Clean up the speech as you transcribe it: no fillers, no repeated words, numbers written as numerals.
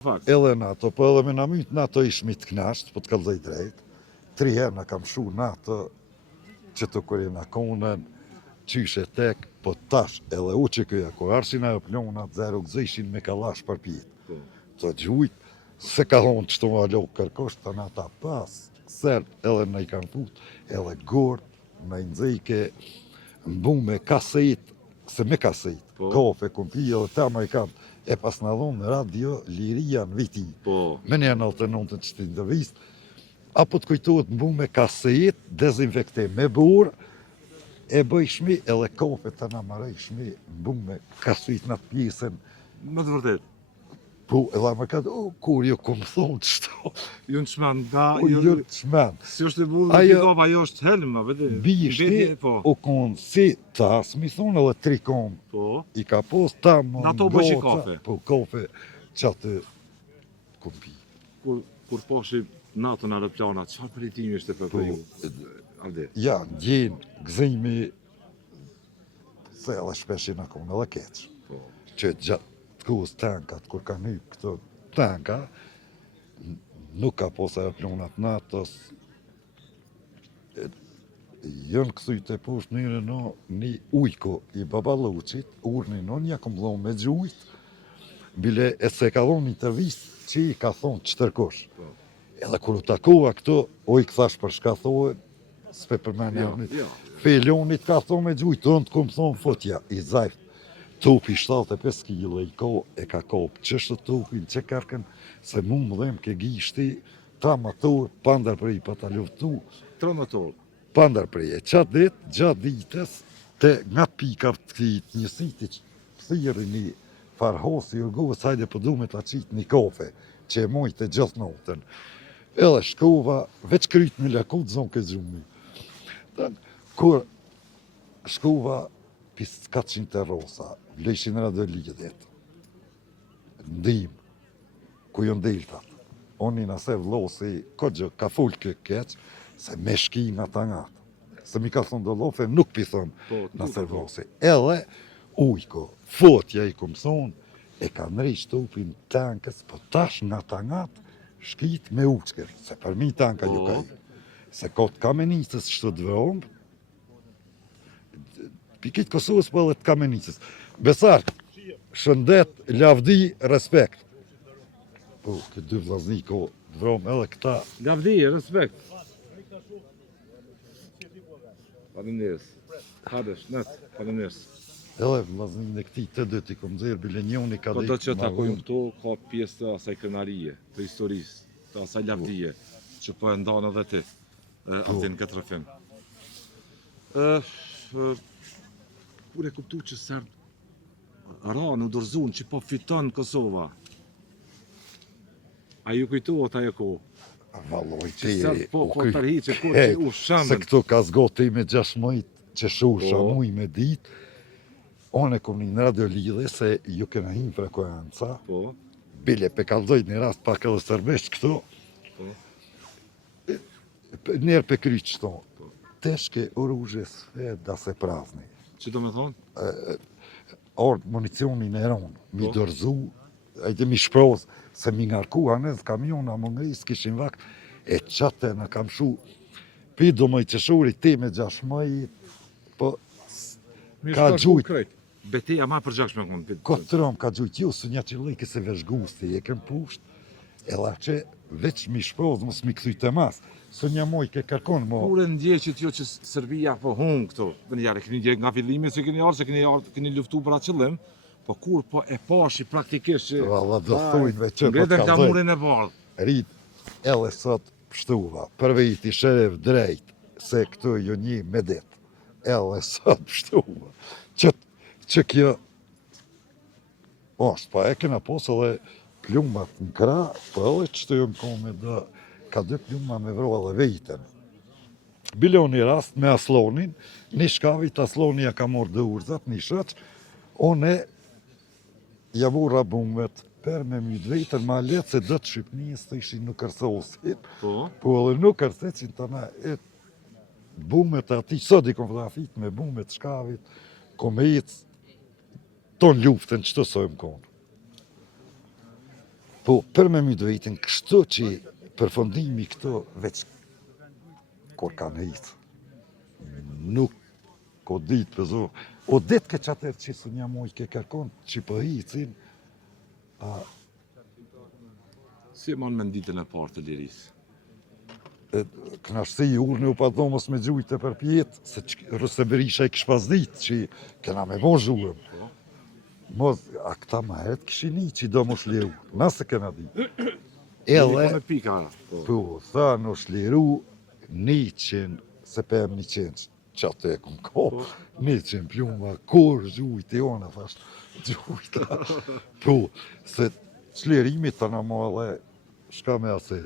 Edhe në ato, po edhe me në mytë në ato ishmi të knasht, po të kalzaj drejt. 3 herë në kam shu në ato që të kërë në konën, qyshe tek, po tash edhe u që këja, ko arshin ajo plonat, zero gëzishin me kalash për pjetë. Të gjujt, se ka thonë që të më alo kërkosht, të në ata pas, sert edhe në i kanë fut, edhe gord, në i nëzike, mbu me kaset, se me kaset, kafe, kumpi, edhe ta më i kanë, e pas në dhonë radio Liria në viti. Me një 99 që ti ndërvist, apo të kujtohet mbu me kaset, dezinfekte me burë, e bëjshmi edhe kafe të në marejshmi, mbu me kaset në pjesën. Më të vërtet? Po, edhe më ka dhe, kur jo këmë thonë qëto. Ju në qmen, nga... Jo të qmen. Si është e bullë dhe pikop, ajo është helm, a vete? Bishti, o konë si tas, mi thonë edhe 3 konë. I ka pos ta më në ato bëjshi kafe? Po, kafe që atë kumpi. Kur poshi natën aeroplanat, çfarë përjetimi është e për ju? Ja, gjenë, gëzimi, se edhe shpeshin a konë edhe keqë. Që gjatë të kohës tankat, kur ka një këto tanka, nuk ka pos aeroplanat natës, jënë kësujt e poshtë njëre në një ujko i Babaluqit, urni në një kom dhonë me gjujt, bile e se ka dhonë një intervist që i ka thonë që tërkosh. Edhe kur u takova këto, o i këthash për shka thonë, s'pe përmeni arnit, Felionit ka thonë me gjujt, të në të kom thonë fotja, i zajft. Topi 75 kg i ko e ka kopë qështë topin që kërkën, se mu më dhem ke gishti, tramator, pandar prej pa ta luftu. Tramator? Pandar prej e qatë dit, gjatë ditës, te nga pika të këtit njësiti që thiri një farhosi urgovës, hajde përdu me ta qitë një kafe, që e mojtë e gjithë notën. Edhe shkova, veç kryt me lakut, zonë ke gjumi. Kur shkova, pisë 400 të rosa, vleshin radio lidhet, ndim, ku jo ndeltat. Oni nëse vlosi, këtë ka full keq, se me shki nga ta ngatë. Se mi ka thonë do lofe, nuk pithon nëse vlosi. Edhe ujko, fotja i këmë thonë, e ka nërejsh topin tankës, po tash nga ta ngatë, shkit me uçker, se për mi tanka ju ka i. Se këtë kamenisës që të dvërombë, pikit Kosovës për edhe të kamenicës. Besar, shëndet, lavdi, respekt. Po, këtë 2 vlazni ko vrom edhe këta. Lavdi, respekt. Faleminderit. Hadesh, net, faleminderit. Edhe vlazni në këti të 2 t'i kom zirë, bile njoni ka dhe... Po do që takojmë këto, ka pjesë të asaj krenarie, të historisë, të asaj lavdije, që po e ndanë edhe ti, atë në këtë rëfim. Kur e kuptu që sërë ra në dorëzun që po fiton Kosova, a ju kujtohet ajo ko? Valoj, që sërë po tërhi që kur që u shëmën. Se këto ka zgoti me 6 mëjt që shusha muj me dit, one kom një në radio lidhe se ju kena hinë frekuenca, bile pe kaldoj një rast pak edhe sërbesht këto, njerë pe kryq qëto, teshke oruzhes da se prazni. Që do me thonë? Ardë municionin e ronë, mi dorëzu, ajde mi shprozë, se mi ngarku anez kamiona më ngris, kishin vakt, e qate në kam shu, pi do më i qeshuri ti me 6 mëjit, po ka gjujt. Beteja ma për 6 mëjit. Këtëram ka gjujt, ju së një që lejke se vesh gusti, e kem pusht, e la që veç mi shprozë, mos mi këthuj të mas. Së një moj ke kërkon mo... Kur e ndjeqit jo që Serbia po hungë këto? Bënjare, këni ndjek nga fillimi se këni arë, se këni luftu për atë qëllim, po kur po e pashi praktikisht që... Valla do thujnë veç që po të kamurin e bardh. Rit, edhe sot pështuva, përvejt i shëref drejt, se këtu jo një me dit. Edhe sot pështuva. Që kjo... Oshtë, pa e kena posë edhe plumbat në kra, po edhe që të jo më kome dhe... Ka 2 pluma me vro edhe vejten. Bile një rast me Aslonin, një shkavit Aslonia ka morë dhe urzat, një shëq, one javura bumët, per me mjët vejten, ma letë se dëtë Shqipnijës të ishin nuk kërsosin. Po edhe nuk kërsesin të na e bumët ati, sot i konfrafit me bumët shkavit, komejtë, ton luftën që të sojmë konë. Po, për me my drejtën, kështu që përfundimi këto veç kur kanë hitë. Nuk ko ditë për zo. O ditë ke qatër që së një moj ke kërkon që për hitësin, Si man me ditën e parë të lirisë? knashtësi urnë u pa dhomës me gjujtë për pjetë, se Rëse Berisha i kështë pas ditë që kena me bo zhuëm. Mos, a këta ma hetë këshin i që do mos liru, nëse kena di. Edhe me pika. Po, tha në shliru 100, se për 100, që atë e kom ko, 100 pluma, kur gjujtë e ona, thash, gjujtë. Po, se shlerimi të në mo edhe, shka me ase,